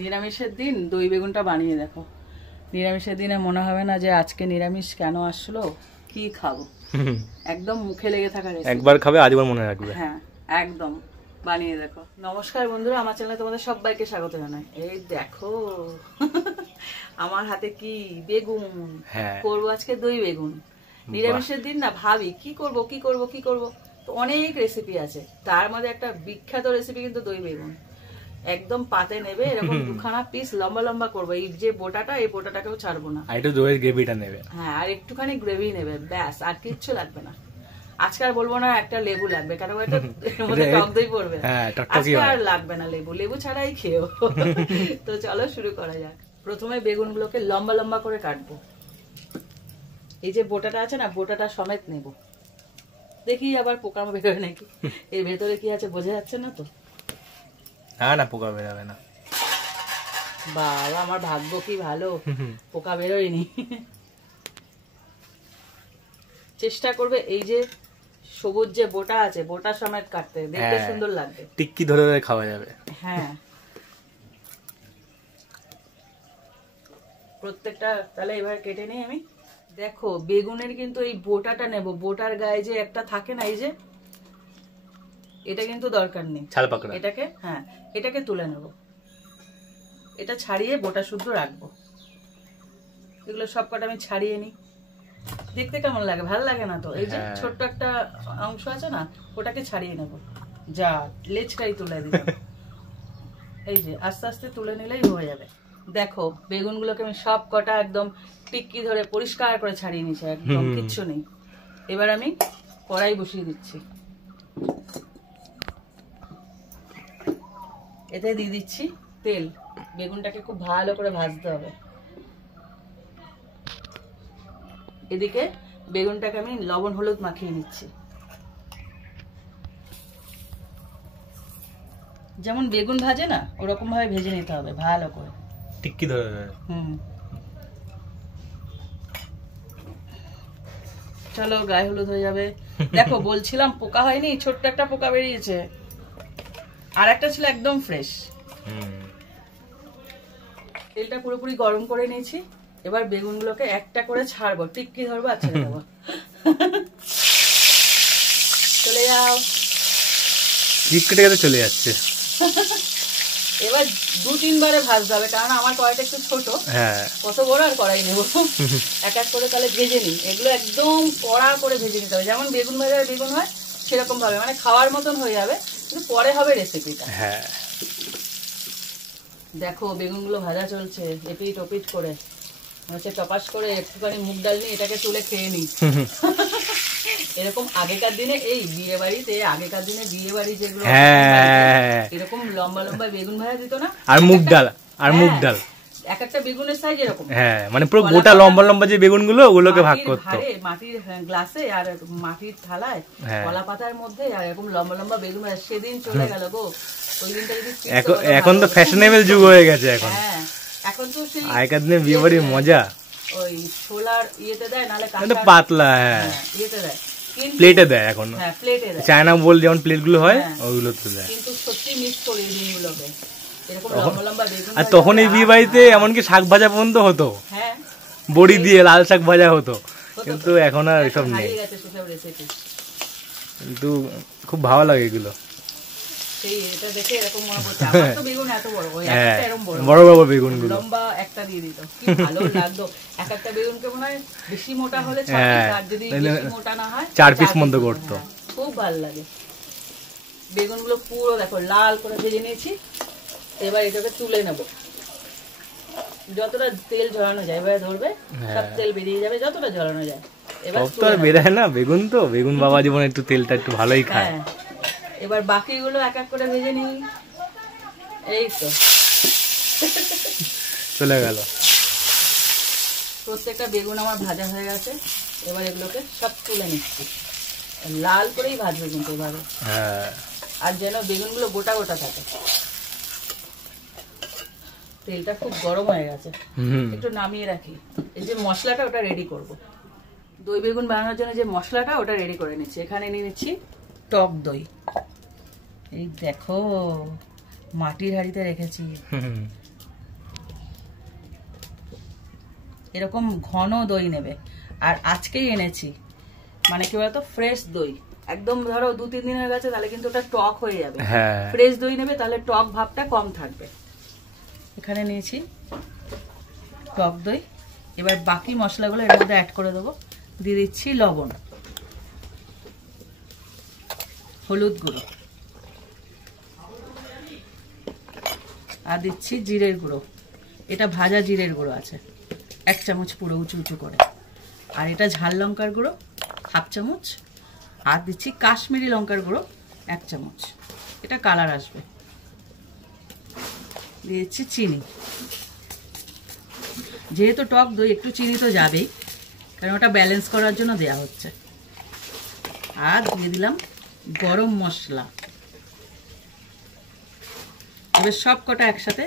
নিরামিষের দিন দই বেগুনটা বানিয়ে দেখো। নিরামিষের দিনে মনে হবে না যে আজকে নিরামিষ কেন আসলো, কি খাবো, একদম মুখে লেগে থাকা রেসিপি। একবার খাবে আজীবন মনে রাখবে। হ্যাঁ একদম, বানিয়ে দেখো। নমস্কার বন্ধুরা, আমার চ্যানেলে তোমাদের সবাইকে স্বাগত জানাই। এই দেখো আমার হাতে কি বেগুন, করবো আজকে দই বেগুন। নিরামিষের দিন না ভাবি কি করব কি করব কি করব, তো অনেক রেসিপি আছে, তার মধ্যে একটা বিখ্যাত রেসিপি কিন্তু দই বেগুন। একদম পাতে নেবে, এরকম দুখানা পিস লম্বা লম্বা করবো। এই যে বোটাটা, এই বোটাটাকেও ছাড়বো না। আর একটু দইয়ের গ্রেভিটা নেবে। হ্যাঁ, আর একটুখানি গ্রেভি নেবে, ব্যাস, আর কিচ্ছু লাগবে না। আজকে আর বলবো না একটা লেবু লাগবে, কারণ এটা এর মধ্যে টক দই পড়বে। আজকে আর লাগবে না লেবু, লেবু ছাড়াই খেও। তো চলো শুরু করা যাক। প্রথমে বেগুনগুলোকে লম্বা লম্বা করে কাটবো। এই যে বোটাটা আছে না, বোটাটা সমেত নেব। দেখি আবার পোকা বেরোয় নাকি, এর ভেতরে কি আছে বোঝা যাচ্ছে না তো। না পোকা বেরোবে না। বাবা আমার ভাগ্য কি ভালো, পোকা বেরোয়নি। চেষ্টা করবে এই যে সবুজ যে বোটা আছে, বোটা সমেত কাটতে, দেখতে সুন্দর লাগবে, টিক্কি ধরে ধরে খাওয়া যাবে। হ্যাঁ প্রত্যেকটা তাহলে এবার কেটে নিই আমি। দেখো বেগুনের কিন্তু এই বোটাটা নেব, বোটার গায়ে যে একটা থাকে না, এই যে এটা কিন্তু দরকার নেই, এটাকে এটাকে তুলে নেব। এটা ছাড়িয়ে বোটা শুদ্ধ রাখবো। এগুলো সব কটা আমি ছাড়িয়ে নিই। দেখতে কেমন লাগে, ভালো লাগে না তো? এই যে ছোট্ট একটা অংশ আছে না, ওটাকে ছাড়িয়ে নেব। যা লেজটাই তুলে দিলাম। এই যে আস্তে আস্তে তুলে নিলেই হয়ে যাবে। দেখো বেগুনগুলোকে আমি সব কটা একদম টিক্কি ধরে পরিষ্কার করে ছাড়িয়ে নিয়েছি, একদম কিচ্ছু নেই। এবার আমি কড়াই বসিয়ে দিচ্ছি, এতে দিয়ে দিচ্ছি তেল। বেগুনটাকে খুব ভালো করে ভাজতে হবে। এদিকে বেগুনটাকে আমি লবণ হলুদ মাখিয়ে নিচ্ছি। যেমন বেগুন ভাজে না, ওরকম ভাবে ভেজে নিতে হবে ভালো করে, টিক্কি ধরে। চলো গায়ে হলুদ হয়ে যাবে। দেখো বলছিলাম পোকা হয়নি, ছোট্ট একটা পোকা বেরিয়েছে, আর একটা ছিল একদম ফ্রেশ। তেলটা পুরোপুরি গরম করে নিয়েছি। এবার বেগুনগুলোকে একটা করে ছাড়বো, টিক্কি ধরবো আর ছেড়ে দেবো। চলে যাও, চলে যাচ্ছে। এবার 2-3 বারে ভাজতে হবে, কারণ আমার কড়াইটা একটু ছোট, কত বড় আর কড়াই নেবো। এক এক করে তাহলে ভেজে নিই। এগুলো একদম কড়া করে ভেজে নিতে হবে, যেমন বেগুন ভাজার বেগুন হয় সেরকম ভাবে, মানে খাওয়ার মতন হয়ে যাবে, কিন্তু পরে হবে রেসিপিটা। দেখো বেগুনগুলো ভাজা চলছে, এপিট ওপিট করে, হচ্ছে টপাস করে একটুখানি মুগ ডাল নিয়ে এটাকে তুলে খেয়ে নিই। এরকম আগেকার দিনে এই বিয়ে বাড়িতে, আগেকার দিনে বিয়ে বাড়ি যেগুলো এরকম লম্বা লম্বা বেগুন ভাজা দিত না, আর মুগ ডাল, আর মুগ ডাল এক একটা বেগুনের সাইজ এরকম, মানে পুরো গোটা লম্বা লম্বা যে বেগুনগুলো, ওগুলোকে ভাগ করতো মাটির গ্লাসে আর মাটির থালায়, কলা পাতার মধ্যে, আর এরকম লম্বা লম্বা বেগুন ভাজা। সেদিন চলে গেল গো, ওই দিনটা যদি এখন তো ফ্যাশনেবল যুগ হয়ে গেছে। এখন তো সেই আগেকার দিনে বিয়ে বাড়ির মজা, ওই ছোলার ইয়েতে দেয়, নালে পাতলা ইয়েতে দেয়, প্লেটে দেয়। এখন প্লেটে দেয়, চায়না বল যেমন প্লেট গুলো হয় ওগুলোতে দেয়। কিন্তু সত্যি মিস করি দিনগুলোকে, এরকম লম্বা লম্বা বেগুন। আর তখন এই বিয়ে বাড়িতে এমনকি শাক ভাজা পর্যন্ত হতো, বড়ি দিয়ে লাল শাক ভাজা হতো, কিন্তু এখন আর এসব নেই। কিন্তু খুব ভালো লাগে এগুলো। বড় বড় বেগুন গুলো লম্বা একটা দিয়ে দিত, কি ভালো লাগতো। এক একটা বেগুনকে মনে হয় বেশি মোটা হলে 6 পিস, আর যদি বেশি মোটা না হয় 4 পিস মতো করতো। খুব ভালো লাগে। বেগুনগুলো পুরো দেখো লাল করে ভেজে নিয়েছি। এবার এটাকে তুলে নেব। যতটা তেল ঝরানো যায় এবারে ধরবে, সব তেল বেরিয়ে যাবে যতটা ঝরানো যায়। এবার সব তো আর বেরায় না, বেগুন তো বেগুন বাবা জীবনে একটু তেলটা একটু ভালোই খায়। এবার বাকিগুলো এক এক করে ভেজে নিই। এই তো চলে গেল, প্রত্যেকটা বেগুন আমার ভাজা হয়ে গেছে। এবার এগুলোকে সব তুলে নিচ্ছি, লাল করেই ভাজবে কিন্তু এভাবে, আর যেন বেগুনগুলো গোটা গোটা থাকে। তেলটা খুব গরম হয়ে গেছে, একটু নামিয়ে রাখি। এই যে মশলাটা, ওটা রেডি করব। দই বেগুন বানানোর জন্য যে মশলাটা, ওটা রেডি করে নিচ্ছি। এখানে নিয়ে নিচ্ছি টক দই। এই দেখো মাটির হাঁড়িতে রেখেছি, এরকম ঘন দই নেবে। আর আজকেই এনেছি, মানে কি বলতো, ফ্রেশ দই, একদম ধরো 2-3 দিন হয়ে গেছে, তাহলে কিন্তু ওটা টক হয়ে যাবে। ফ্রেশ দই নেবে, তাহলে টক ভাবটা কম থাকবে। এখানে নিয়েছি টক দই। এবার বাকি মশলাগুলো এর মধ্যে অ্যাড করে দেবো। দিয়ে দিচ্ছি লবণ, হলুদ গুঁড়ো, আর দিচ্ছি জিরের গুঁড়ো। এটা ভাজা জিরের গুঁড়ো আছে 1 চামচ পুরো উঁচু উঁচু করে। আর এটা ঝাল লঙ্কার গুঁড়ো 1/2 চামচ। আর দিচ্ছি কাশ্মীরি লঙ্কার গুঁড়ো 1 চামচ, এটা কালার আসবে। দিয়ে দিচ্ছি চিনি, যেহেতু টক দই একটু চিনি তো যাবেই, কারণ ওটা ব্যালেন্স করার জন্য দেয়া হচ্ছে। আর দিয়ে দিলাম গরম মশলা। এবার সব কটা একসাথে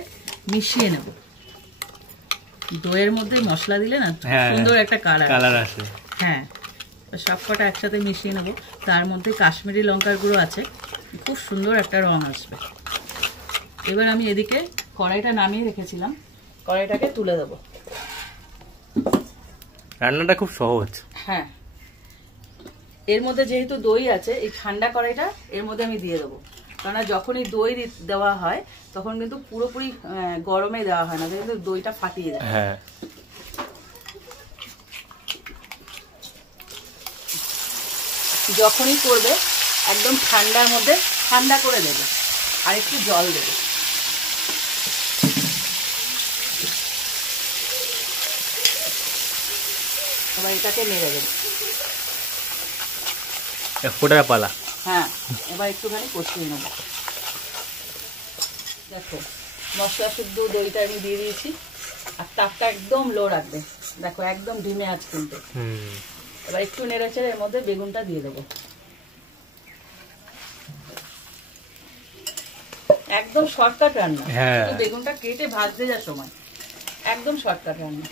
মিশিয়ে নেব। দইয়ের মধ্যে মশলা দিলে না সুন্দর একটা কালার আসে। হ্যাঁ, সব কটা একসাথে মিশিয়ে নেব। তার মধ্যে কাশ্মীরি লঙ্কার গুঁড়ো আছে, খুব সুন্দর একটা রং আসবে। এবার আমি এদিকে কড়াইটা নামিয়ে রেখেছিলাম, কড়াইটাকে তুলে দেবো। রান্নাটা খুব সহজ। হ্যাঁ, এর মধ্যে যেহেতু দই আছে, এই ঠান্ডা কড়াইটা এর মধ্যে আমি দিয়ে দেবো। কেননা যখনই দই দেওয়া হয় তখন কিন্তু পুরোপুরি গরমে দেওয়া হয় না, কিন্তু দইটা ফাটিয়ে যায়। হ্যাঁ, যখনই করবে একদম ঠান্ডার মধ্যে ঠান্ডা করে দেবে, আর একটু জল দেবে। এবার এটাকে নেড়ে দেবে। ফোটার পালা। হ্যাঁ, এবার একটুখানি কষিয়ে নেব। দেখো মশলা শুদ্ধ দইটা আমি দিয়ে দিয়েছি, আর তাপটা একদম লো রাখবে। দেখো একদম ডিমে আঁচ কিন্তু। এবার একটু নেড়ে চেড়ে এর মধ্যে বেগুনটা দিয়ে দেবো। একদম শর্টকাট রান্না, বেগুনটা কেটে ভাজতে যা সময়, একদম শর্টকাট রান্না,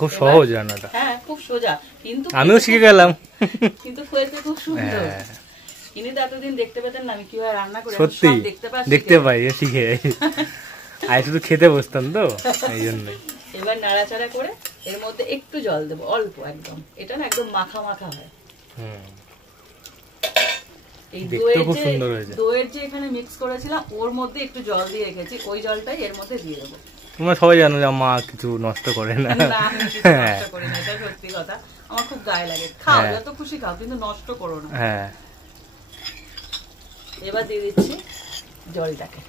খুব সহজ রান্নাটা। হ্যাঁ, খুব সোজা, কিন্তু আমিও শিখে গেলাম। কিন্তু খেতে খুব সুন্দর। ইনি তো এতদিন দেখতে পেতেন না আমি কিভাবে রান্না করি, সত্যি দেখতে পাই, শিখে আর শুধু খেতে বসতাম তো এই জন্য। এবার নাড়াচাড়া করে এর মধ্যে একটু জল দেবো, অল্প একদম। এটা না একদম মাখা মাখা হয়। এই দইয়ের যে এখানে মিক্স করেছিলাম ওর মধ্যে একটু জল দিয়ে রেখেছি, ওই জলটাই এর মধ্যে দিয়ে দেবো। তোমরা সবাই জানো যে মা কিছু নষ্ট করে না। আমি কিছু নষ্ট করি না, এটা সত্যি কথা। আমার খুব গায়ে লাগে। খাও, যত খুশি খাও, কিন্তু নষ্ট করো না। হ্যাঁ, এবার দিয়ে দিচ্ছি জলটাকে।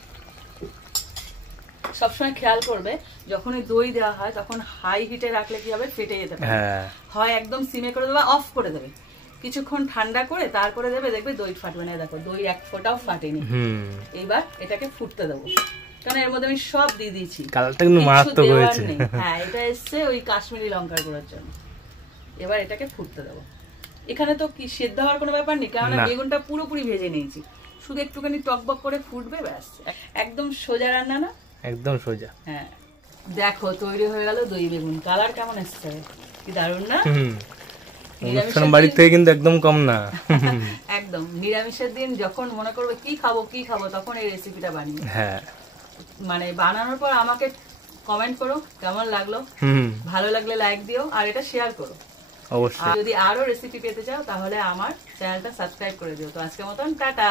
সবসময় খেয়াল করবে যখনই দই দেওয়া হয় তখন হাই হিটে রাখলে কি হবে, ফেটে যেতে পারে। হয় একদম সিমে করে দেবে, অফ করে দেবে, কিছুক্ষণ ঠান্ডা করে তারপরে দেবে, দেখবে দই ফাটবে না। দেখো দই এক ফোঁটাও ফাটেনি। এইবার এটাকে ফুটতে দেবো, কারণ এর মধ্যে আমি সব দিয়ে দিয়েছি। হ্যাঁ, এটা এসছে ওই কাশ্মীরি লঙ্কার গুঁড়োর জন্য। এবার এটাকে ফুটতে দেবো। এখানে তো কি সেদ্ধ হওয়ার কোনো ব্যাপার নেই, কারণ বেগুনটা পুরোপুরি ভেজে নিয়েছি, শুধু একটুখানি টকবক করে ফুটবে, ব্যাস। একদম সোজা রান্না না, একদম সোজা। হ্যাঁ, দেখো তৈরি হয়ে গেল দই বেগুন। কালার কেমন এসছে, কি দারুণ না? অনুষ্ঠান বাড়ি থেকে কিন্তু একদম কম না। একদম নিরামিষের দিন যখন মনে করবে কি খাবো কি খাবো, তখন এই রেসিপিটা বানিয়ে, হ্যাঁ, মানে বানানোর পর আমাকে কমেন্ট করো কেমন লাগলো। ভালো লাগলে লাইক দিও, আর এটা শেয়ার করো অবশ্যই। যদি আরো রেসিপি পেতে চাও তাহলে আমার চ্যানেলটা সাবস্ক্রাইব করে দিও। তো আজকের মতন টাটা।